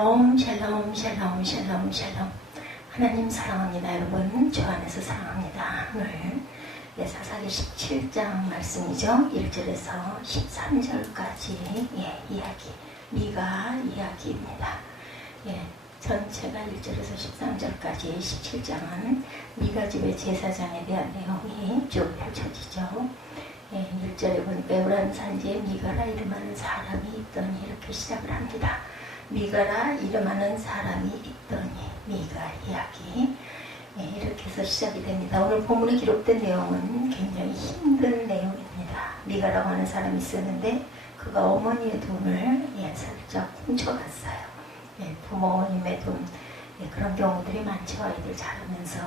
샬롬 샬롬 샬롬 샬롬 샬롬. 하나님 사랑합니다. 여러분 주 안에서 사랑합니다. 오늘 사사기 17장 말씀이죠. 1절에서 13절까지 이야기, 미가 이야기입니다. 전체가 1절에서 13절까지 17장은 미가 집의 제사장에 대한 내용이 쭉 펼쳐지죠. 1절에 보니까 에브라임 산지에 미가라 이름하는 사람이 있더니 이렇게 시작을 합니다. 미가라 이름하는 사람이 있더니 미가 이야기 이렇게 해서 시작이 됩니다. 오늘 본문에 기록된 내용은 굉장히 힘든 내용입니다. 미가라고 하는 사람이 있었는데 그가 어머니의 돈을 살짝 훔쳐갔어요. 부모님의 돈 그런 경우들이 많죠. 아이들 자라면서.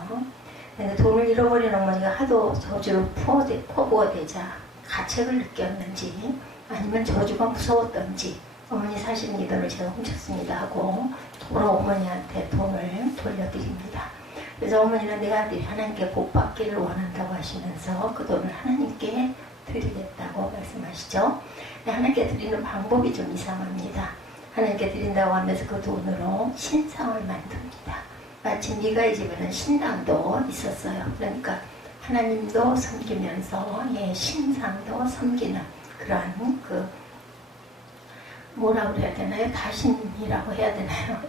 돈을 잃어버린 어머니가 하도 저주를 퍼부어대자 가책을 느꼈는지 아니면 저주가 무서웠던지 어머니 사실은 이 돈을 제가 훔쳤습니다 하고 돌아 어머니한테 돈을 돌려드립니다. 그래서 어머니는 내 아들이 하나님께 복받기를 원한다고 하시면서 그 돈을 하나님께 드리겠다고 말씀하시죠. 하나님께 드리는 방법이 좀 이상합니다. 하나님께 드린다고 하면서 그 돈으로 신상을 만듭니다. 마치 미가의 집에는 신당도 있었어요. 그러니까 하나님도 섬기면서 신상도 섬기는 그러한 뭐라고 해야 되나요? 다신이라고 해야 되나요?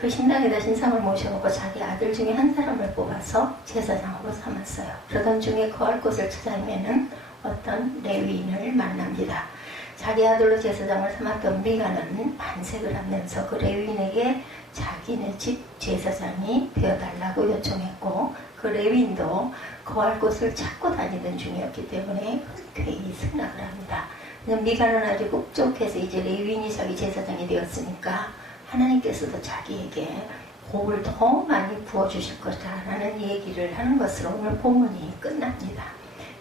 그 신당에다 신상을 모셔놓고 자기 아들 중에 한 사람을 뽑아서 제사장으로 삼았어요. 그러던 중에 거할 곳을 찾아내는 어떤 레위인을 만납니다. 자기 아들로 제사장을 삼았던 미가는 반색을 하면서 그 레위인에게 자기네 집 제사장이 되어달라고 요청했고 그 레위인도 거할 곳을 찾고 다니던 중이었기 때문에 흔쾌히 승낙을 합니다. 미가는 아주 흡족해서 이제 레위인이 자기 제사장이 되었으니까 하나님께서도 자기에게 복을 더 많이 부어주실 것이다라는 얘기를 하는 것으로 오늘 본문이 끝납니다.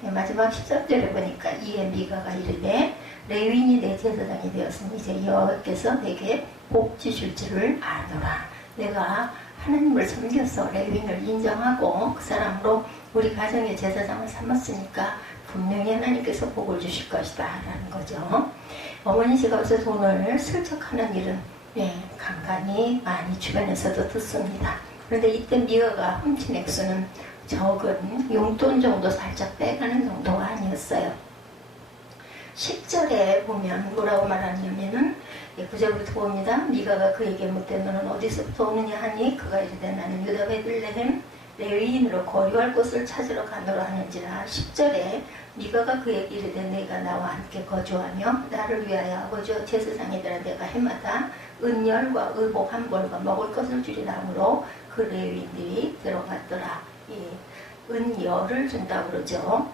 마지막 13절에 보니까 이에 미가가 이르되 레위인이 내 제사장이 되었으니 이제 여호와께서 내게 복 주실 줄을 아노라. 내가 하나님을 섬겨서 레위인을 인정하고 그 사람으로 우리 가정의 제사장을 삼았으니까 분명히 하나님께서 복을 주실 것이다 라는 거죠. 어머니 집 앞에서 돈을 슬쩍하는 일은 간간히 많이 주변에서도 듣습니다. 그런데 이때 미가가 훔친 액수는 적은 용돈 정도 살짝 빼가는 정도가 아니었어요. 10절에 보면 뭐라고 말하냐면은 구절부터 봅니다. 미가가 그에게 묻되 너는 어디서부터 오느냐 하니 그가 이르되 나는 유다 베들레헴 레위인으로 거류할 곳을 찾으러 가노라 하는지라. 10절에 미가가 그에게 이르되 내가 나와 함께 거주하며 나를 위하여 아버지와 제사장이더라 내가 해마다 은열과 의복 한 벌과 먹을 것을 주리라 하므로 그 레위인들이 들어갔더라. 은열을 준다고 그러죠.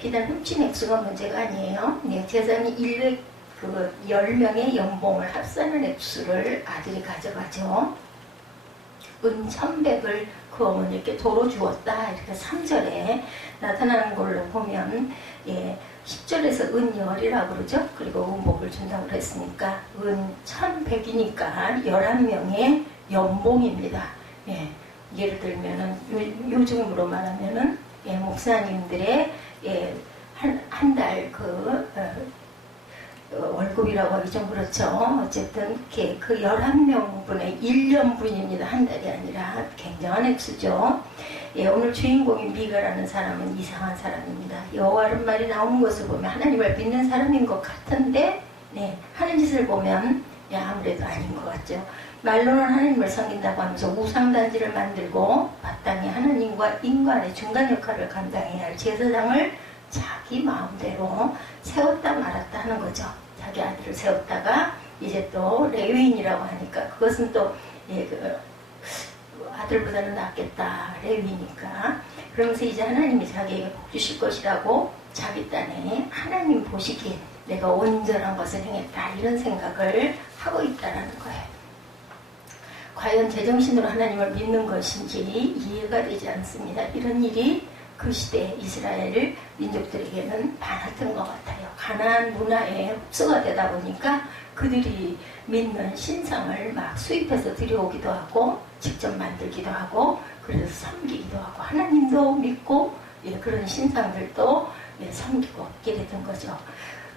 비단 훔친 액수가 문제가 아니에요. 제사장이 10명의 연봉을 합산한 액수를 아들이 가져가죠. 은 1100을 그 어머니께 도로 주었다. 이렇게 3절에 나타나는 걸로 보면 10절에서 은열이라고 그러죠. 그리고 은복을 준다고 그랬으니까 은 1100이니까 11명의 연봉입니다. 예를 들면은 요즘으로 말하면은 목사님들의 한 달 월급이라고 하기 좀 그렇죠. 어쨌든 그 11명분의 1년분입니다. 한 달이 아니라 굉장한 액수죠. 오늘 주인공인 미가라는 사람은 이상한 사람입니다. 여호와라는 말이 나오는 것을 보면 하나님을 믿는 사람인 것 같은데 하는 짓을 보면 아무래도 아닌 것 같죠. 말로는 하나님을 섬긴다고 하면서 우상단지를 만들고 마땅히 하나님과 인간의 중간 역할을 감당해야 할 제사장을 자기 마음대로 세웠다 말았다 하는 거죠. 자기 아들을 세웠다가 이제 또 레위인이라고 하니까 그것은 또 아들보다는 낫겠다. 레위니까. 그러면서 이제 하나님이 자기에게 복 주실 것이라고 자기 딴에 하나님 보시기에 내가 온전한 것을 행했다. 이런 생각을 하고 있다라는 거예요. 과연 제정신으로 하나님을 믿는 것인지 이해가 되지 않습니다. 이런 일이 그 시대 이스라엘 민족들에게는 많았던 것 같아요. 가나안 문화에 흡수가 되다 보니까 그들이 믿는 신상을 막 수입해서 들여오기도 하고 직접 만들기도 하고 그래서 섬기기도 하고 하나님도 믿고 그런 신상들도 섬기고 이렇게 됐던 거죠.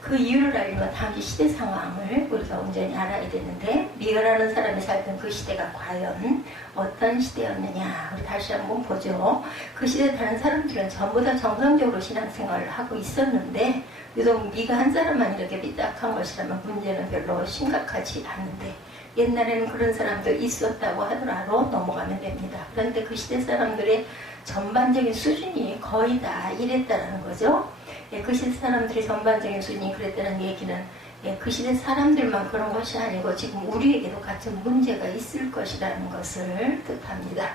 그 이유를 알려면 당시 시대 상황을 우리가 온전히 알아야 되는데, 미가라는 사람이 살던 그 시대가 과연 어떤 시대였느냐, 우리 다시 한번 보죠. 그 시대에 다른 사람들은 전부 다 정상적으로 신앙생활을 하고 있었는데, 유독 미가 한 사람만 이렇게 삐딱한 것이라면 문제는 별로 심각하지 않은데, 옛날에는 그런 사람도 있었다고 하더라도 넘어가면 됩니다. 그런데 그 시대 사람들의 전반적인 수준이 거의 다 이랬다는 거죠. 그 시대 사람들의 전반적인 수준이 그랬다는 얘기는 그 시대 사람들만 그런 것이 아니고 지금 우리에게도 같은 문제가 있을 것이라는 것을 뜻합니다.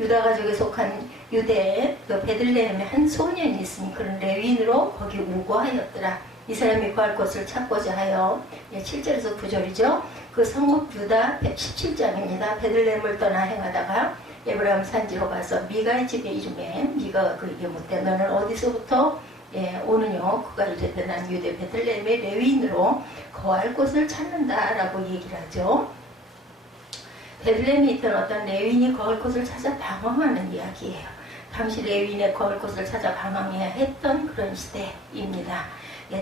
유다 가족에 속한 유대 베들레헴에 한 소년이 있으니 그런 레위인으로 거기 우거하였더라. 이 사람이 구할 곳을 찾고자 하여 7절에서 9절이죠. 그 성읍 유다 17장입니다. 베들레헴을 떠나 행하다가 에브라임 산지로 가서 미가의 집에 이름에, 미가가 그에게 묻되 너는 어디서부터 오느냐. 그가 이르되 난 유대 베들레헴의 레위인으로 거할 곳을 찾는다라고 얘기를 하죠. 베들레헴에 있던 어떤 레위인이 거할 곳을 찾아 방황하는 이야기예요. 당시 레위인의 거할 곳을 찾아 방황해야 했던 그런 시대입니다.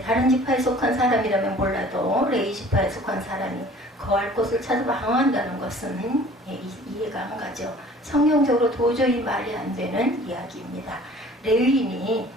다른 지파에 속한 사람이라면 몰라도 레위 지파에 속한 사람이 거할 곳을 찾아 방황한다는 것은 이해가 안 가죠. 성경적으로 도저히 말이 안 되는 이야기입니다. 레위인이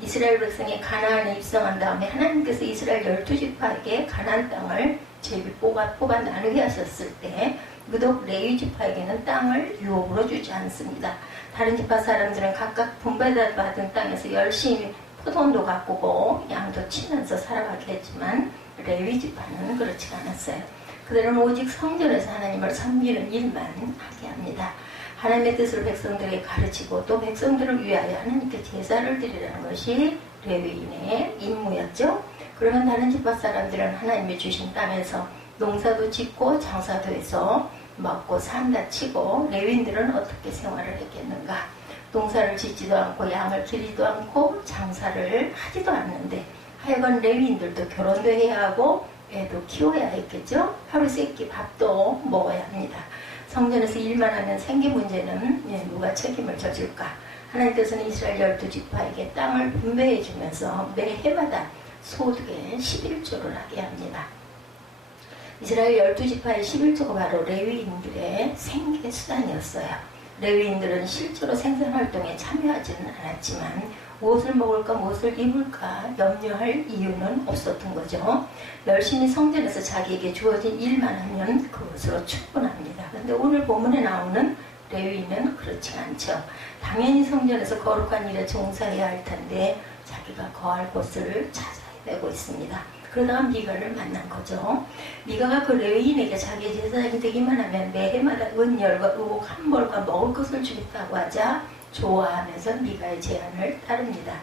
이스라엘 백성이 가나안에 입성한 다음에 하나님께서 이스라엘 12지파에게 가나안 땅을 제비 뽑아 나누게 하셨을 때 유독 레위 지파에게는 땅을 유업으로 주지 않습니다. 다른 지파 사람들은 각각 분배받은 땅에서 열심히 포도원도 가꾸고 양도 치면서 살아가게 했지만 레위 지파는 그렇지 않았어요. 그들은 오직 성전에서 하나님을 섬기는 일만 하게 합니다. 하나님의 뜻을 백성들에게 가르치고 또 백성들을 위하여 하나님께 제사를 드리라는 것이 레위인의 임무였죠. 그러면 다른 지파 사람들은 하나님이 주신 땅에서 농사도 짓고 장사도 해서 먹고 산다 치고 레위인들은 어떻게 생활을 했겠는가. 농사를 짓지도 않고 양을 기르지도 않고 장사를 하지도 않는데 하여간 레위인들도 결혼도 해야 하고 애도 키워야 했겠죠. 하루 세끼 밥도 먹어야 합니다. 성전에서 일만 하면 생계 문제는 누가 책임을 져줄까. 하나님께서는 이스라엘 12지파에게 땅을 분배해 주면서 매 해마다 소득의 11조를 하게 합니다. 이스라엘 12지파의 11조가 바로 레위인들의 생계 수단이었어요. 레위인들은 실제로 생산활동에 참여하지는 않았지만 무엇을 먹을까 무엇을 입을까 염려할 이유는 없었던 거죠. 열심히 성전에서 자기에게 주어진 일만 하면 그것으로 충분합니다. 그런데 오늘 본문에 나오는 레위인은 그렇지 않죠. 당연히 성전에서 거룩한 일에 종사해야 할 텐데 자기가 거할 곳을 찾아야 되고 있습니다. 그러다가 미가를 만난 거죠. 미가가 그 레위인에게 자기 제사장이 되기만 하면 매해마다 은열과 의복 한 벌과 먹을 것을 주겠다고 하자 좋아하면서 미가의 제안을 따릅니다.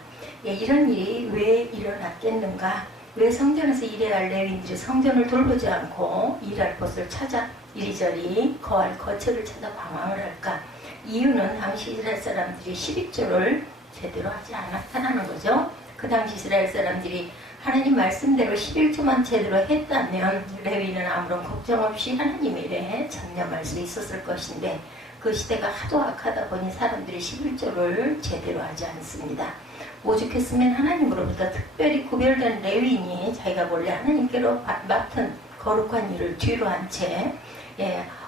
이런 일이 왜 일어났겠는가? 왜 성전에서 일해야 할 레위인들이 성전을 돌보지 않고 일할 곳을 찾아 이리저리 거할 거처를 찾아 방황을 할까? 이유는 당시 이스라엘 사람들이 12조를 제대로 하지 않았다는 거죠. 그 당시 이스라엘 사람들이 하나님 말씀대로 11조만 제대로 했다면 레위는 아무런 걱정 없이 하나님 일에 전념할 수 있었을 것인데 그 시대가 하도 악하다 보니 사람들이 11조를 제대로 하지 않습니다. 오죽했으면 하나님으로부터 특별히 구별된 레위인이 자기가 원래 하나님께로 맡은 거룩한 일을 뒤로 한 채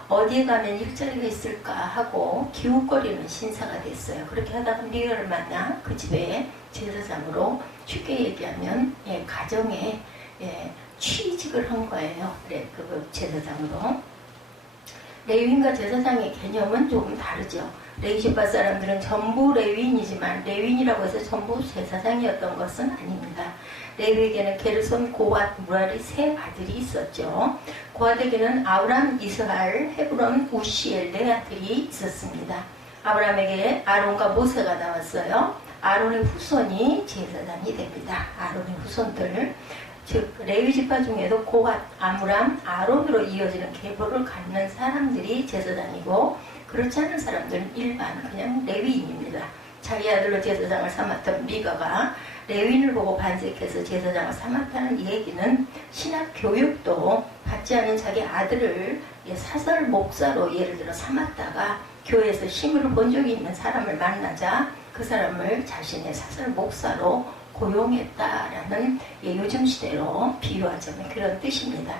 어디에 가면 일자리가 있을까 하고 기웃거리는 신사가 됐어요. 그렇게 하다가 미가를 만나 그 집에 제사장으로 쉽게 얘기하면 가정에 취직을 한 거예요. 그 제사장으로. 레위인과 제사장의 개념은 조금 다르죠. 레위지파 사람들은 전부 레위인이지만 레위인이라고 해서 전부 제사장이었던 것은 아닙니다. 레위에게는 게르손, 고앗, 무라리 세 아들이 있었죠. 고앗에게는 아브람, 이스할, 헤브론, 우시엘 네 아들이 있었습니다. 아브람에게 아론과 모세가 나왔어요. 아론의 후손이 제사장이 됩니다. 아론의 후손들. 즉 레위지파 중에도 고앗, 아므람, 아론으로 이어지는 계보를 갖는 사람들이 제사장이고 그렇지 않은 사람들은 일반 그냥 레위인입니다. 자기 아들로 제사장을 삼았던 미가가 레위인을 보고 반색해서 제사장을 삼았다는 얘기는 신학 교육도 받지 않은 자기 아들을 사설 목사로 예를 들어 삼았다가 교회에서 심으로 본 적이 있는 사람을 만나자 그 사람을 자신의 사설 목사로 고용했다라는 요즘 시대로 비유하자면 그런 뜻입니다.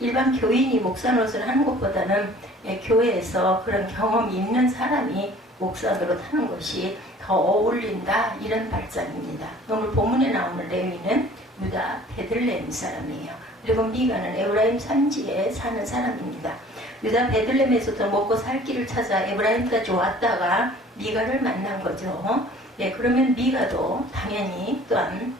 일반 교인이 목사 노릇을 하는 것보다는 교회에서 그런 경험이 있는 사람이 목사 노릇하는 것이 더 어울린다, 이런 발상입니다. 오늘 본문에 나오는 레위는 유다 베들레헴 사람이에요. 그리고 미가는 에브라임 산지에 사는 사람입니다. 유다 베들레헴에서도 먹고 살 길을 찾아 에브라임까지 왔다가 미가를 만난 거죠. 그러면 미가도 당연히 또한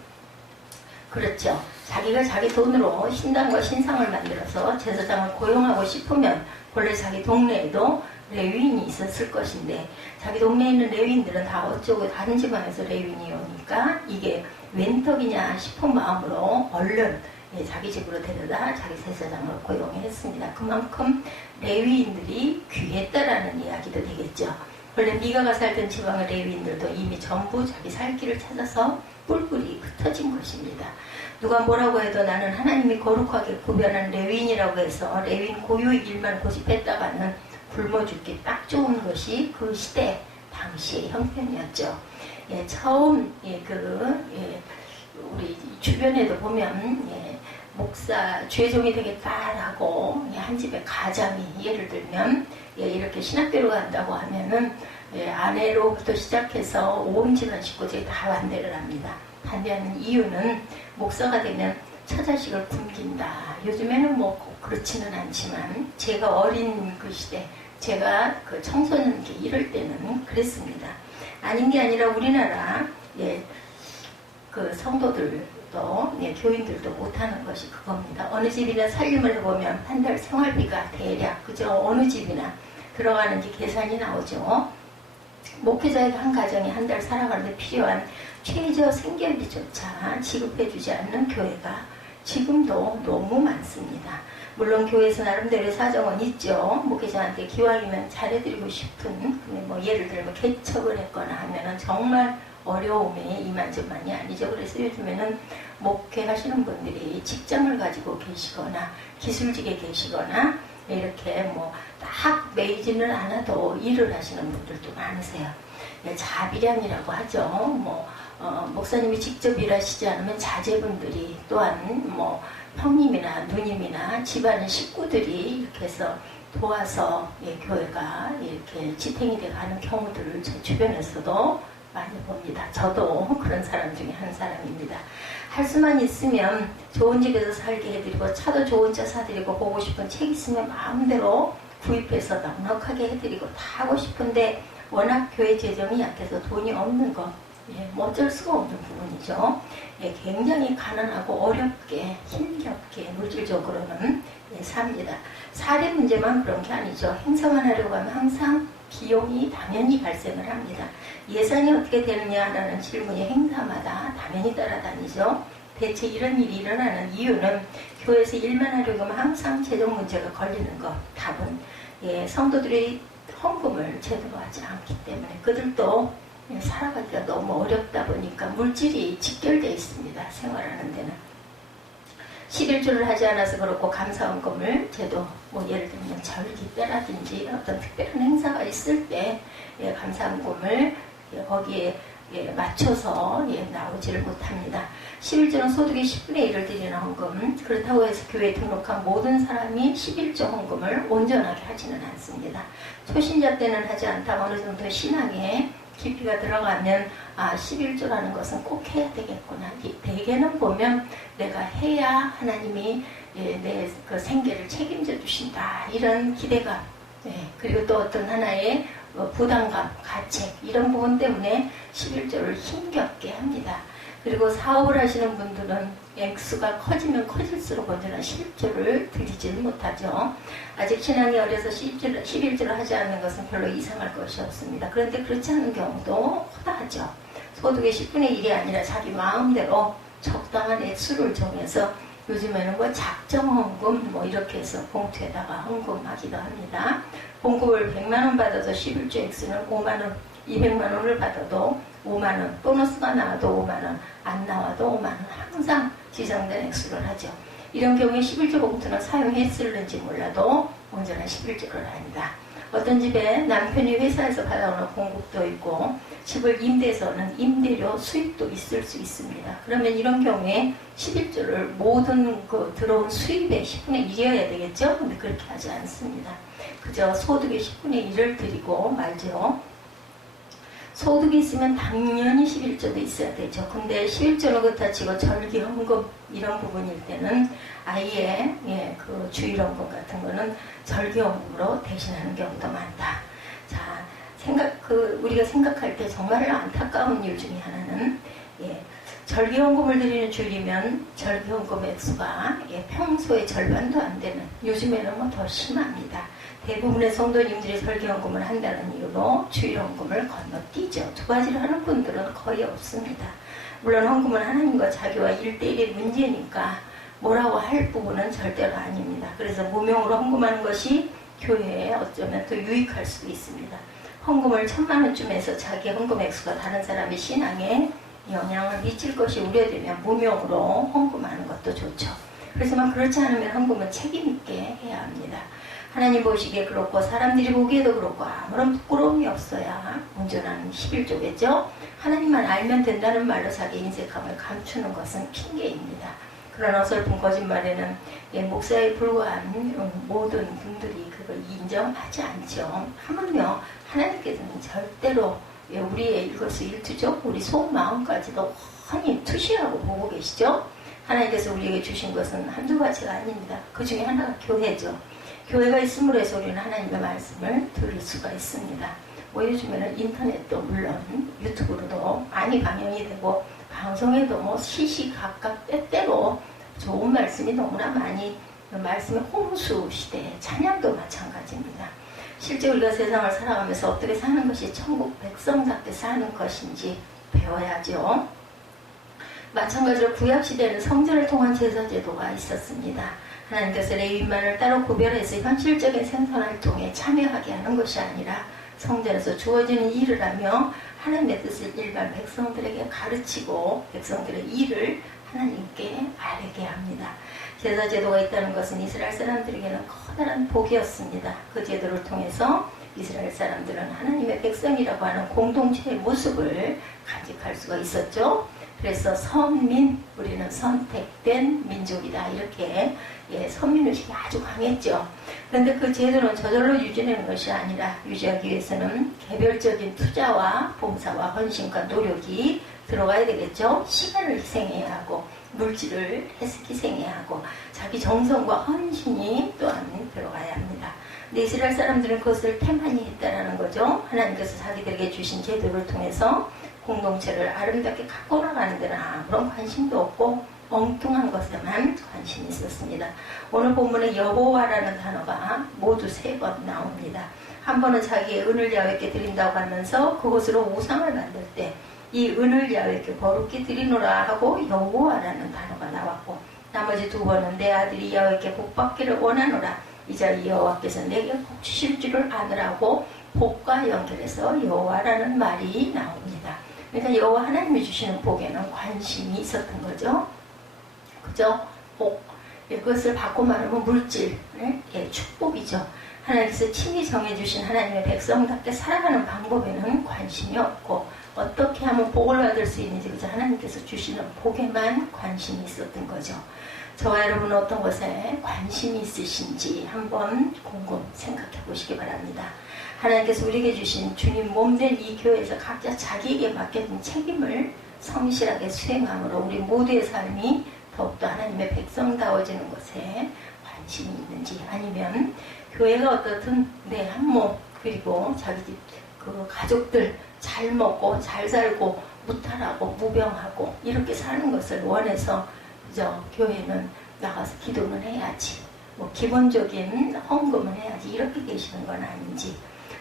그렇죠. 자기가 자기 돈으로 신당과 신상을 만들어서 제사장을 고용하고 싶으면 원래 자기 동네에도 레위인이 있었을 것인데 자기 동네에 있는 레위인들은 다 어쩌고 다른 지방에서 레위인이 오니까 이게 웬떡이냐 싶은 마음으로 얼른 자기 집으로 데려다 자기 제사장을 고용했습니다. 그만큼 레위인들이 귀했다라는 이야기도 되겠죠. 원래 미가가 살던 지방의 레위인들도 이미 전부 자기 살 길을 찾아서 뿔뿔이 흩어진 것입니다. 누가 뭐라고 해도 나는 하나님이 거룩하게 구별한 레위인이라고 해서 레위인 고유의 일만 고집했다가는 굶어 죽기 딱 좋은 것이 그 시대 당시의 형편이었죠. 처음 우리 주변에도 보면 목사 죄종이 되겠다라고 한 집에 가장이 예를 들면 이렇게 신학교로 간다고 하면은 아내로부터 시작해서 온 집안 식구들이 다 반대를 합니다. 반대하는 이유는 목사가 되면 처자식을 굶긴다. 요즘에는 뭐 그렇지는 않지만 제가 어린 그 시대, 제가 그 청소년 이럴 때는 그랬습니다. 아닌 게 아니라 우리나라 그 성도들도 교인들도 못하는 것이 그겁니다. 어느 집이나 살림을 해보면 한 달 생활비가 대략 그저 어느 집이나 들어가는지 계산이 나오죠. 목회자의 한 가정이 한 달 살아가는데 필요한 최저 생계비조차 지급해주지 않는 교회가 지금도 너무 많습니다. 물론 교회에서 나름대로의 사정은 있죠. 목회자한테 기왕이면 잘해드리고 싶은 뭐 예를 들면 개척을 했거나 하면은 정말 어려움에 이만저만이 아니죠. 그래서 요즘에는 목회하시는 분들이 직장을 가지고 계시거나 기술직에 계시거나 이렇게 뭐 딱 매이지는 않아도 일을 하시는 분들도 많으세요. 자비량이라고 하죠. 목사님이 직접 일하시지 않으면 자제분들이 또한 뭐 형님이나 누님이나 집안의 식구들이 이렇게 해서 도와서 교회가 이렇게 지탱이 돼가는 경우들을 제 주변에서도 많이 봅니다. 저도 그런 사람 중에 한 사람입니다. 할 수만 있으면 좋은 집에서 살게 해드리고 차도 좋은 차 사드리고 보고 싶은 책 있으면 마음대로 구입해서 넉넉하게 해드리고 다 하고 싶은데 워낙 교회 재정이 약해서 돈이 없는 것, 뭐 어쩔 수가 없는 부분이죠. 굉장히 가난하고 어렵게 힘겹게 물질적으로는 삽니다. 사례 문제만 그런 게 아니죠. 행사만 하려고 하면 항상 비용이 당연히 발생을 합니다. 예산이 어떻게 되느냐라는 질문이 행사마다 당연히 따라다니죠. 대체 이런 일이 일어나는 이유는 교회에서 일만 하려고 하면 항상 재정 문제가 걸리는 것. 답은 성도들이 헌금을 제대로 하지 않기 때문에 그들도 살아가기가 너무 어렵다 보니까 물질이 직결되어 있습니다. 생활하는 데는. 11조를 하지 않아서 그렇고 감사헌금을 제도 뭐 예를 들면 절기 때라든지 어떤 특별한 행사가 있을 때 감사헌금을 거기에 맞춰서 나오지를 못합니다. 11조는 소득의 10분의 1을 드리는 헌금. 그렇다고 해서 교회에 등록한 모든 사람이 11조 헌금을 온전하게 하지는 않습니다. 초신자 때는 하지 않다가 어느 정도 신앙에 깊이가 들어가면 11조라는 것은 꼭 해야 되겠구나. 대개는 보면 내가 해야 하나님이 내 그 생계를 책임져 주신다. 이런 기대감. 그리고 또 어떤 하나의 부담감, 가책 이런 부분 때문에 11조를 힘겹게 합니다. 그리고 사업을 하시는 분들은 액수가 커지면 커질수록 언제나 11조를 드리질 못하죠. 아직 신앙이 어려서 11조를 하지 않는 것은 별로 이상할 것이 없습니다. 그런데 그렇지 않은 경우도 허다하죠. 소득의 10분의 1이 아니라 자기 마음대로 적당한 액수를 정해서 요즘에는 뭐 작정헌금 뭐 이렇게 해서 봉투에다가 헌금하기도 합니다. 봉급을 100만원 받아서 11조 액수는 5만원, 200만원을 받아도 5만원, 보너스가 나와도 5만원, 안 나와도 5만원 항상 지정된 액수를 하죠. 이런 경우에 11조 봉투는 사용했을는지 몰라도 온전한 11조를 한다. 어떤 집에 남편이 회사에서 받아오는 공급도 있고 집을 임대해서는 임대료 수입도 있을 수 있습니다. 그러면 이런 경우에 11조를 모든 그 들어온 수입의 10분의 1이어야 되겠죠? 근데 그렇게 하지 않습니다. 그저 소득의 10분의 1을 드리고 말죠. 소득이 있으면 당연히 11조도 있어야 되죠. 근데 11조는 그렇다 치고 절기헌금 이런 부분일 때는 아예 그 주일헌금 같은 거는 절기헌금으로 대신하는 경우도 많다. 자, 우리가 생각할 때 정말 안타까운 일 중에 하나는 절기헌금을 드리는 주일이면 절기헌금 액수가 평소의 절반도 안 되는, 요즘에는 뭐 더 심합니다. 대부분의 성도님들이 절기헌금을 한다는 이유로 주일헌금을 건너뛰죠. 두 가지를 하는 분들은 거의 없습니다. 물론 헌금은 하나님과 자기와 1대1의 문제니까 뭐라고 할 부분은 절대로 아닙니다. 그래서 무명으로 헌금하는 것이 교회에 어쩌면 더 유익할 수도 있습니다. 헌금을 1000만원쯤 해서 자기 헌금 액수가 다른 사람의 신앙에 영향을 미칠 것이 우려되면 무명으로 헌금하는 것도 좋죠. 그렇지만 그렇지 않으면 헌금은 책임있게 해야 합니다. 하나님 보시기에 그렇고 사람들이 보기에도 그렇고 아무런 부끄러움이 없어야 온전한 11조겠죠. 하나님만 알면 된다는 말로 자기 인색함을 감추는 것은 핑계입니다. 그런 어설픈 거짓말에는 목사에 불과한 모든 분들이 그걸 인정하지 않죠. 하물며 하나님께서는 절대로 우리의 일거수일투족, 우리 속마음까지도 훤히 투시하고 보고 계시죠. 하나님께서 우리에게 주신 것은 한두 가지가 아닙니다. 그 중에 하나가 교회죠. 교회가 있음으로 해서 우리는 하나님의 말씀을 들을 수가 있습니다. 뭐 요즘에는 인터넷도 물론 유튜브로도 많이 방영이 되고 방송에도 뭐 시시각각 때때로 좋은 말씀이 너무나 많이, 말씀의 홍수 시대에 찬양도 마찬가지입니다. 실제 우리가 세상을 살아가면서 어떻게 사는 것이 천국 백성답게 사는 것인지 배워야죠. 마찬가지로 구약시대에는 성전을 통한 제사제도가 있었습니다. 하나님께서 레위인만을 따로 구별해서 현실적인 생산을 통해 참여하게 하는 것이 아니라 성전에서 주어지는 일을 하며 하나님의 뜻을 일반 백성들에게 가르치고 백성들의 일을 하나님께 알게 합니다. 제사제도가 있다는 것은 이스라엘 사람들에게는 커다란 복이었습니다. 그 제도를 통해서 이스라엘 사람들은 하나님의 백성이라고 하는 공동체의 모습을 간직할 수가 있었죠. 그래서 선민, 우리는 선택된 민족이다, 이렇게 선민의식이 아주 강했죠. 그런데 그 제도는 저절로 유지되는 것이 아니라 유지하기 위해서는 개별적인 투자와 봉사와 헌신과 노력이 들어가야 되겠죠. 시간을 희생해야 하고 물질을 희생해야 하고 자기 정성과 헌신이 또한 들어가야 합니다. 근데 이스라엘 사람들은 그것을 태만히 했다라는 거죠. 하나님께서 자기들에게 주신 제도를 통해서 공동체를 아름답게 갖고 나가는 데는 아무런 관심도 없고 엉뚱한 것에만 관심이 있었습니다. 오늘 본문에 여호와라는 단어가 모두 3번 나옵니다. 한 번은 자기의 은을 야훼께 드린다고 하면서 그것으로 우상을 만들 때 이 은을 야훼께 거룩히 드리노라 하고 여호와라는 단어가 나왔고, 나머지 2번은 내 아들이 야훼께 복받기를 원하노라, 이자 여호와께서 내게 복 주실 줄을 아느라고 복과 연결해서 여호와라는 말이 나옵니다. 그러니까 여호와 하나님이 주시는 복에는 관심이 있었던 거죠. 그죠? 복. 그것을 바꿔 말하면 물질, 축복이죠. 하나님께서 친히 정해주신 하나님의 백성답게 살아가는 방법에는 관심이 없고, 어떻게 하면 복을 받을 수 있는지 그저 하나님께서 주시는 복에만 관심이 있었던 거죠. 저와 여러분은 어떤 것에 관심이 있으신지 한번 곰곰 생각해 보시기 바랍니다. 하나님께서 우리에게 주신 주님 몸된 이 교회에서 각자 자기에게 맡겨진 책임을 성실하게 수행함으로 우리 모두의 삶이 더욱더 하나님의 백성다워지는 것에 관심이 있는지, 아니면 교회가 어떻든 내 한몸 그리고 자기 집 그 가족들 잘 먹고 잘 살고 무탈하고 무병하고 이렇게 사는 것을 원해서 그저 교회는 나가서 기도는 해야지, 뭐 기본적인 헌금은 해야지, 이렇게 계시는 건 아닌지.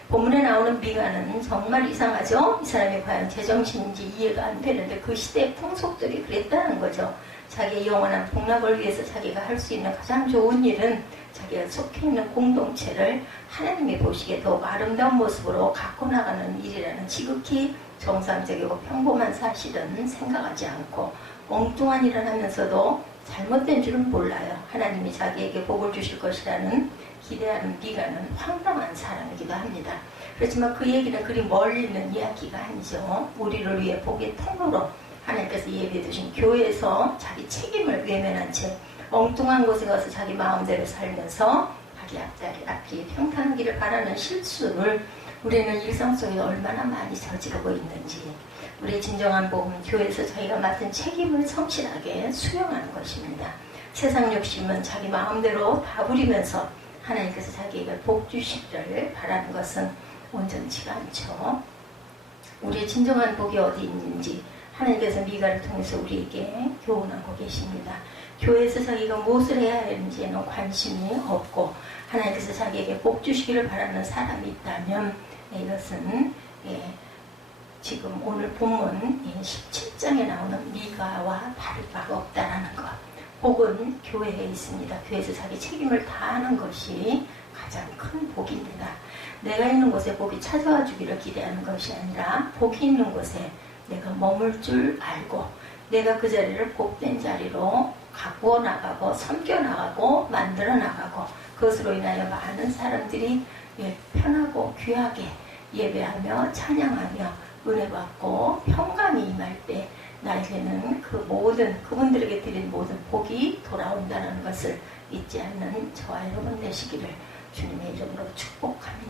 본문에 나오는 미가는 정말 이상하죠. 이 사람이 과연 제정신인지 이해가 안 되는데 그 시대의 풍속들이 그랬다는 거죠. 자기의 영원한 복락을 위해서 자기가 할 수 있는 가장 좋은 일은 자기가 속해 있는 공동체를 하나님이 보시기에 더욱 아름다운 모습으로 갖고 나가는 일이라는 지극히 정상적이고 평범한 사실은 생각하지 않고 엉뚱한 일을 하면서도 잘못된 줄은 몰라요. 하나님이 자기에게 복을 주실 것이라는 기대하는 미가는 황당한 사람이기도 합니다. 그렇지만 그 얘기는 그리 멀리 있는 이야기가 아니죠. 우리를 위해 복의 통로로 하나님께서 예비해 두신 교회에서 자기 책임을 외면한 채 엉뚱한 곳에 가서 자기 마음대로 살면서 자기 앞뒤 평탄하기를 바라는 실수를 우리는 일상 속에 얼마나 많이 저지르고 있는지, 우리의 진정한 복음, 교회에서 저희가 맡은 책임을 성실하게 수용하는 것입니다. 세상 욕심은 자기 마음대로 다 부리면서 하나님께서 자기에게 복 주시기를 바라는 것은 온전치가 않죠. 우리의 진정한 복이 어디 있는지 하나님께서 미가를 통해서 우리에게 교훈하고 계십니다. 교회에서 자기가 무엇을 해야 하는지에는 관심이 없고 하나님께서 자기에게 복 주시기를 바라는 사람이 있다면 이것은 지금 오늘 본문 17장에 나오는 미가와 다를 바가 없다라는 것. 복은 교회에 있습니다. 교회에서 자기 책임을 다하는 것이 가장 큰 복입니다. 내가 있는 곳에 복이 찾아와 주기를 기대하는 것이 아니라 복이 있는 곳에 내가 머물 줄 알고 내가 그 자리를 복된 자리로 가꾸어 나가고 섬겨 나가고 만들어 나가고 그것으로 인하여 많은 사람들이 편하고 귀하게 예배하며 찬양하며 은혜 받고 평강이 임할 때 나에게는 그 모든 그분들에게 드린 모든 복이 돌아온다는 것을 잊지 않는 저와 여러분 되시기를 주님의 이름으로 축복합니다.